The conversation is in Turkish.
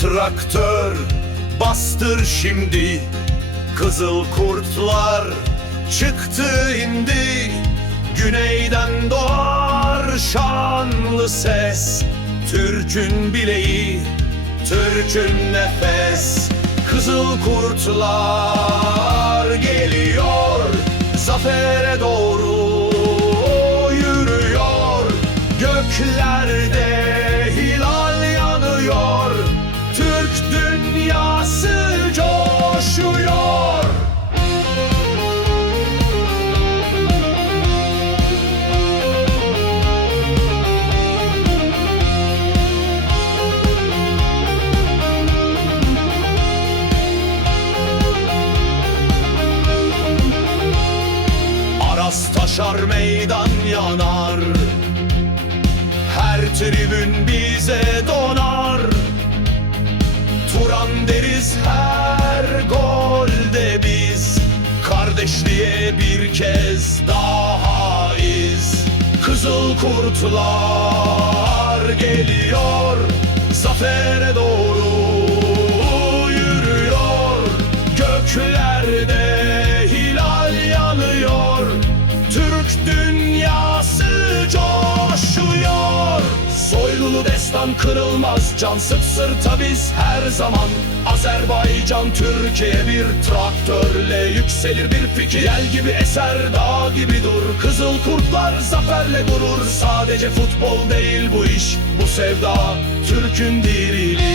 traktör Bastır şimdi. Kızıl kurtlar çıktı indi. Güneyden doğar şanlı ses. Türk'ün bileği, Türk'ün nefes. Kızıl kurtlar geliyor. Zafere doğru yürüyor. Göklerde Aras taşar meydan yanar. Her tribün bize donar. Turan deriz her golde biz. Kardeşliğe bir kez daha iz. Kızıl kurtlar geliyor Zafere Destan kırılmaz Can sık sırta biz her zaman. Azerbaycan Türkiye bir traktörle yükselir bir fikir Yel gibi eser dağ gibi dur. Kızıl kurtlar zaferle gurur. Sadece futbol değil bu iş Bu sevda Türk'ün diri